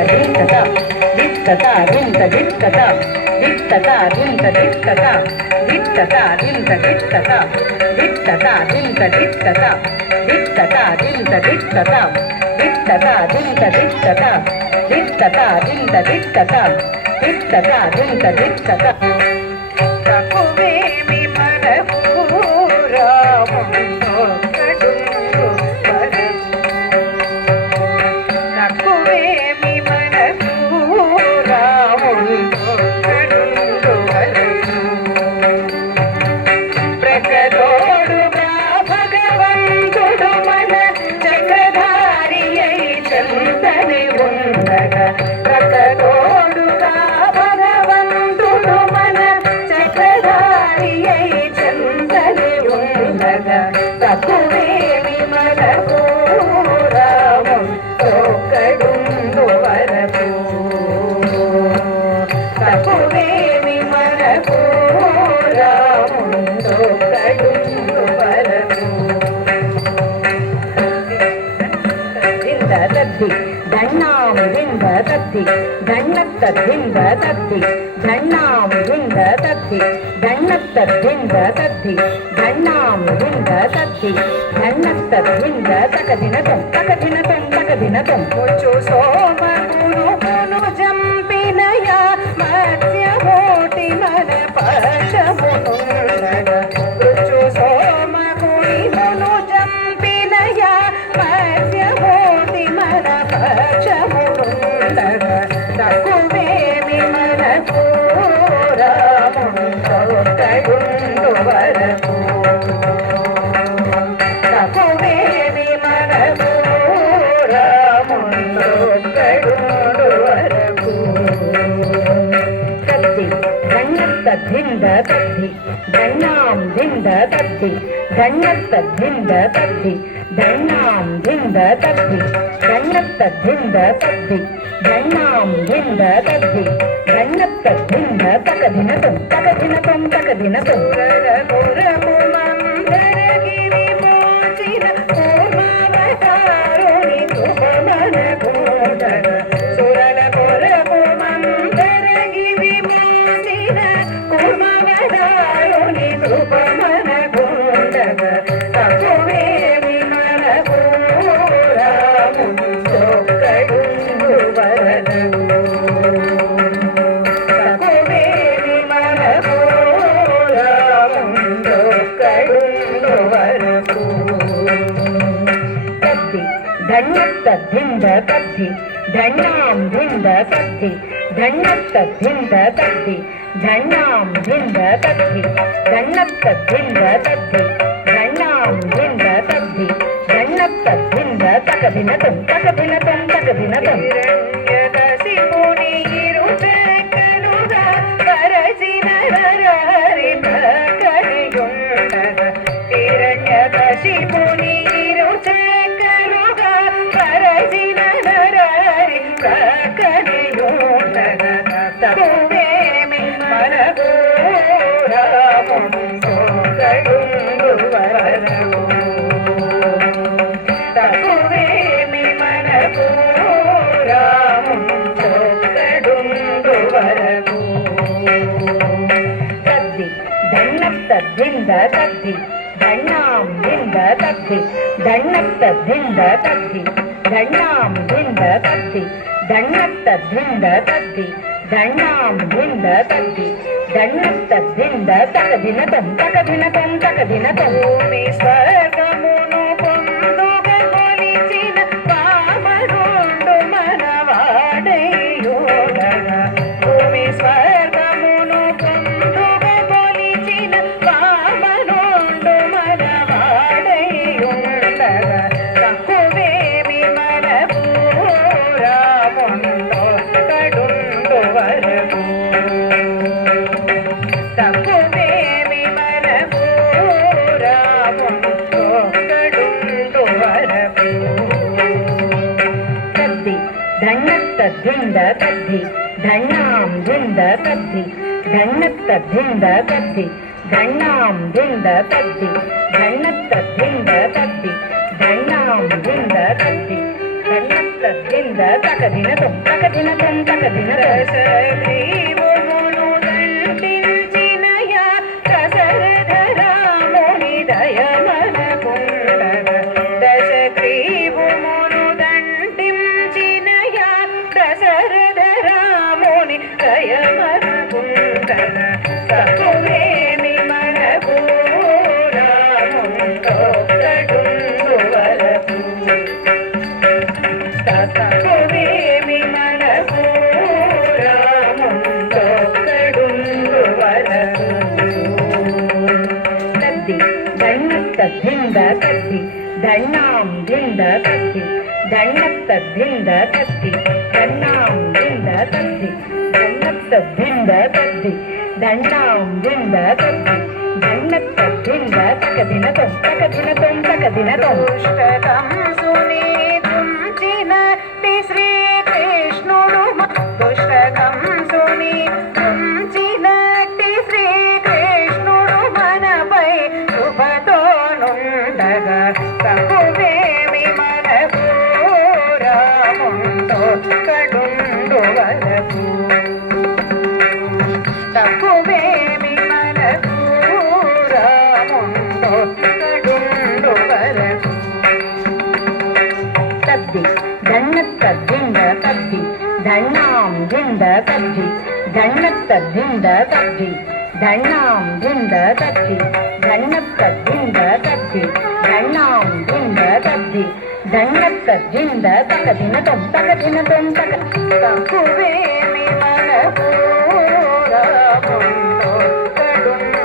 dittata dittata rinta dittata dittata rinta dittata dittata rinta dittata dittata rinta dittata dittata rinta dittata dittata rinta dittata dittata rinta dittata dittata rinta dittata తక్కువేమి మనకు రాముందో కడుంగు వరకు తక్కువేమి మనకు రాముందో కడుంగు వరకు ప్రకటోడుగా భగవంతుడు మన చక్రధారి అయి చెంతని ఉండగా ప్రకటోడుగా భగవంతుడు మన చక్రధారి అయి చెంతని ఉండగా తక్కువేమి మనకు రాముందో కడుంగు వరకు తక్కువేమి మనకు రాముందో కడుంగు వరకు దింద తద్ది దండాం దింద తద్ది దండత్త దింద తద్ది దండాం దింద తద్ది దండత్త దింద తద్ది దండాం దింద తద్ది దండత్త దింద తకదినతం తకదినతం తకదినతం కొచ్చు సోమ గురుమును జంపినయ మత్స్యమూర్తి మన పక్షమునుండగా కొచ్చు సోమ గురుమును జంపినయ మత్స్యమూర్తి మన పక్షమునుండగా తక్కువేమి మనకు రాముందో కడుంగు వరకు తక్కువేమి మనకు రాముందో కడుంగు వరకు తద్ది దండత్త దింద తద్ది దండాం దింద తద్ది దండత్త దింద తద్ది దండాం దింద తద్ది దండత్త దింద తద్ది దండాం దింద తద్ది దండత్త దింద తకదినతం తకదినతం తకదినతం మందరగిరి మోచిన పూర్వవతారుని శుభమన గోదర సురల కొరకు మందరగిరి మోచిన పూర్వవతారుని శుభమన గోదర తక్కువేమి మనకు రాముందో కడుంగు వరకు తక్కువేమి మనకు రాముందో కడుంగు వరకు తద్ది దండత్త దింద తద్ది దండాం దింద తద్ది దండత్త దింద తద్ది దండాం దింద తద్ది దండత్త దింద తద్ది దండాం దింద తద్ది దండత్త దింద తకదినతం తకదినతం తకదినతం శివుని ఇరుచక్కలుగా పరచిన నరహరి భక్తియుండగా హిరణ్యకశిపుని ఇరుచక్కలుగా పరచిన నరహరి భక్తియుండగా తక్కువేమి మనకు రాముందో కడుంగు వరకు తక్కువేమి మనకు రాముందో కడుంగు వరకు తద్ది దండత్త దింద తద్ది దండాం దింద తద్ది దండత్త దింద తద్ది దండాం దింద తద్ది దండత్త దింద తద్ది దండాం దింద తద్ది దండత్త దింద తకదినతం తకదినతం తకదినతం భూమి స్వర్గమును పొందుగ కొలిచిన వామనుండు మనవాడయుడగా భూమి స్వర్గమును పొందుగ కొలిచిన వామనుండు మనవాడయుడగా తక్కువేమి మనకు రాముందో కడుంగు వరకు తక్కువేమి మనకు రాముందో కడుంగు వరకు తద్ది దండత్త దింద తద్ది దండాం దింద తద్ది దండత్త దింద తద్ది దండాం దింద తద్ది దండత్త దింద తద్ది దండాం దింద తద్ది దండత్త దింద ధింద తక దిన తొం తక దిన తొం తక దిన రసగ్రీవమును దండించినయా రసధరాముని దయమనకుండగ దశగ్రీవమును దండించినయా రసధరాముని దయమనకుండగ సకులేమి మనకు రాముండొక్కడుండు వరకు సకులేమి మనకు రాముండొక్కడుండు వరకు తద్ది ధన్నత్త ధింద తద్ది ధన్నాం ధింద తద్ది ధన్నత్త ధింద తద్ది ధన్నాం ధింద తద్ది ధన్నత్త ధింద తద్ది ధన్నాం ధింద తద్ది ధన్నత్త ధింద తక దిన తొం తక దిన తొం తక దిన తొం దుష్టకంసుని తుంచిన శ్రీకృష్ణుడు దుష్టకంసుని తుంచినట్టి శ్రీకృష్ణుడు మనపై శుభతోనుండగా తక్కువేమి మనకు రాముండో కడుండు వరకు తక్కువేమి మనకు రాముండో కడుండు వరకు తద్ది ధన్నత్త ధింద తద్ది ధన్నాం ధింద తద్ది ధన్నత్త ధింద తద్ది ధన్నాం ధింద తద్ది ధన్నత్త ధింద తద్ది ధన్నాం ధింద తద్ది ధన్నత్త ధింద తక దిన తొం తక దిన తొం తక తక్కువేమి